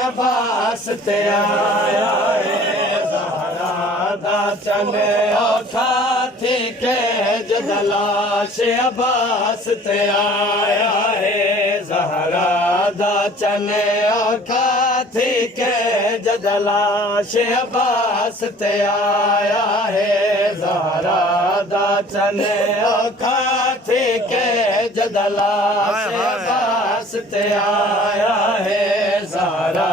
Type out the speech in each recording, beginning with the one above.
अब्बास ते आया है ज़हरा दा चने औखा थी के जदलाश अब्बास ते आया है ज़हरा दा चने औखा थी के जदलाश अब्बास ते आया है ज़हरा दा चने औखा थी के जदलाश अब्बास ते आया है ज़हरा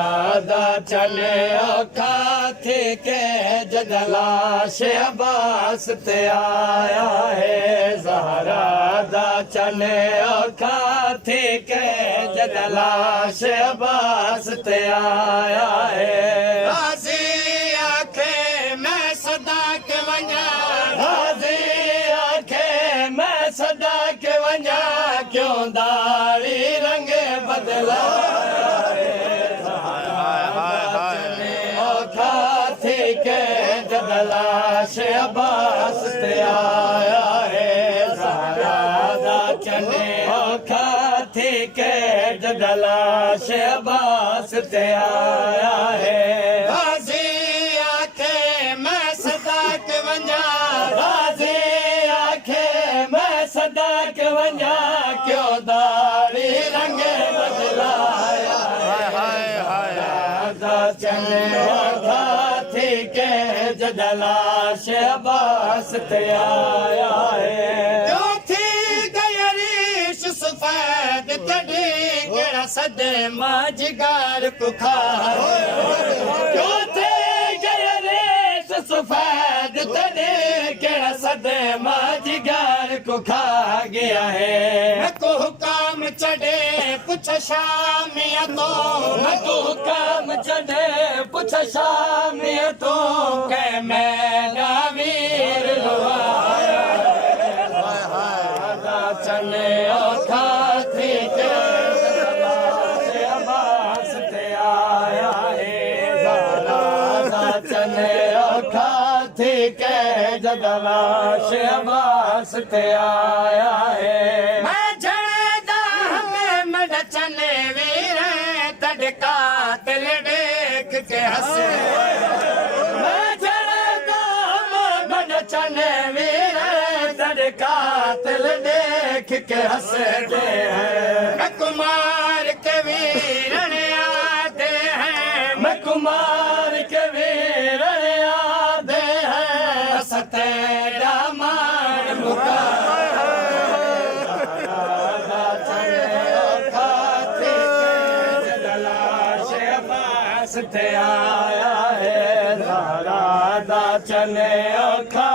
दा चने औखा थी के जदलाश अब्बास ते आया है ज़हरा दा चने औखा थी के जदलाश अब्बास ते आया है गाज़ी आखे मैं सदा के वञा गाज़ी आखे मैं सदा के वञा क्यों दाढ़ी रंग बदला जदलाश अब्बास ते आया है ज़हरा दा चने औखा थी के जदलाश अब्बास ते आया है गाज़ी आखे मैं सदा के वञा गाज़ी आखे मैं सदा के वञा क्यों दाढ़ी रंग बदलाया दा चने औखा थी के जदलाश अब्बास ते आया है जो थी गयरीश सफेद तड़ी केड़ा सदे माजिगार को खा जो थी गयरीश सफेद तड़ी केड़ा सदे माजिगार को खा गया है मैं को हुकाम चढ़े पुछ शामिया तो मैं को हुकाम चढ़े पुछ शामिया तो के मेरा वीर लुहाया चने औखा थी के जदलाश अब्बास ते आया है ज़हरा दा चने औखा थी के जदलाश अब्बास ते आया है मैं जड़दा हमें मड चने वीर तड़का तिल देख के हंसे चने वीर तड़का तिल देख के हंसते हैं कुमार के वीर आते हैं मैं कुमार के वीर आते हैं सते दामान मुका जदलाश अब्बास ते आया है ज़हरा दा चने औखा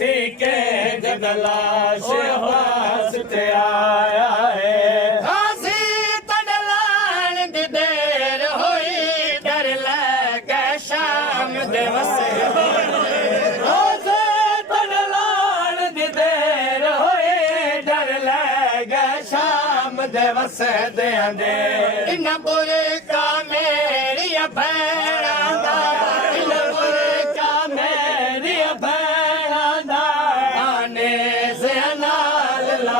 थी के जदलाश अब्बास ते आया है गाज़ी तड़लान दी देर हुई डर लगे शाम दे वसे गाज़ी तड़लान दी देर हुई डर लगे शाम दे वसे दे दे इन बुरे का मेरी भैणा दा इन बुरे का मेरी भैणा दा आने से नाल ला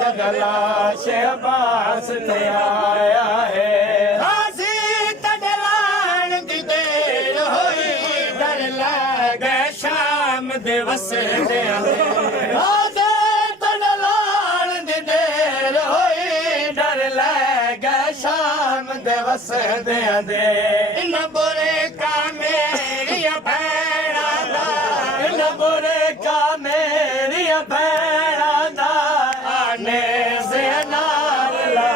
जदलाश अब्बास ते आया है गाज़ी तड़लान दी देर हुई डर लगे शाम दे वसे दे गाज़ी तड़लान दी देर हुई डर लगे शाम दे वसे दे इन बुरे का मेरी भैणा दा इन बुरे का मेरी भैणा दा आने से नाल ला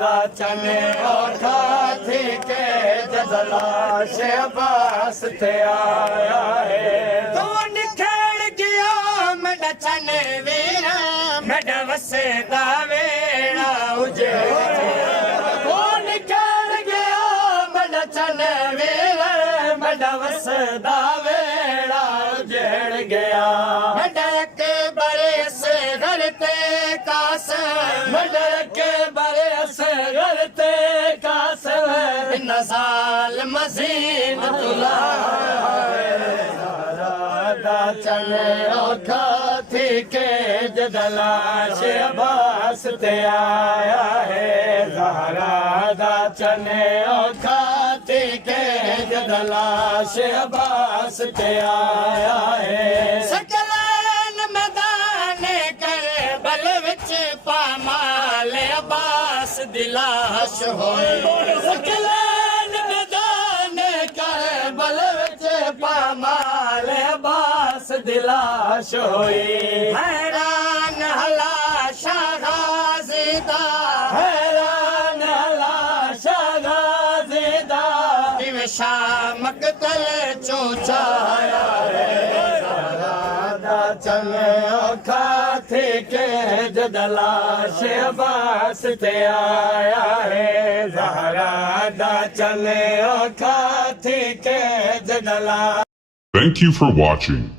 दा चने औखा थी के जदलाश अब्बास ते आया है तो निखड़ गया मड चने वीर मड वसे दा वेड़ा उजे तो निखड़ गया मड चने वीर मड वसे दा वेड़ा उजड़ गया मड के बड़े से घर ते कास मड के बड़े से घर ते कास इन साल मसीन तुला चने औखा थी के जदलाश अब्बास ते आया है ज़हरा दा चने औखा थी के जदलाश अब्बास ते आया है सकलन मैदान करबल विच पामाल अब्बास दी लाश होई सकलन मैदान करबल विच पामाल अब्बास दी लाश होई हैरान हला शाहज़ादा हैरान हला शाहज़ादा दिव शामक तल चूचाया है ज़हरा चने औखा थी के जदलाश अब्बास ते आया है ज़हरा दा चने औखा थी के जदलाश Thank you for watching.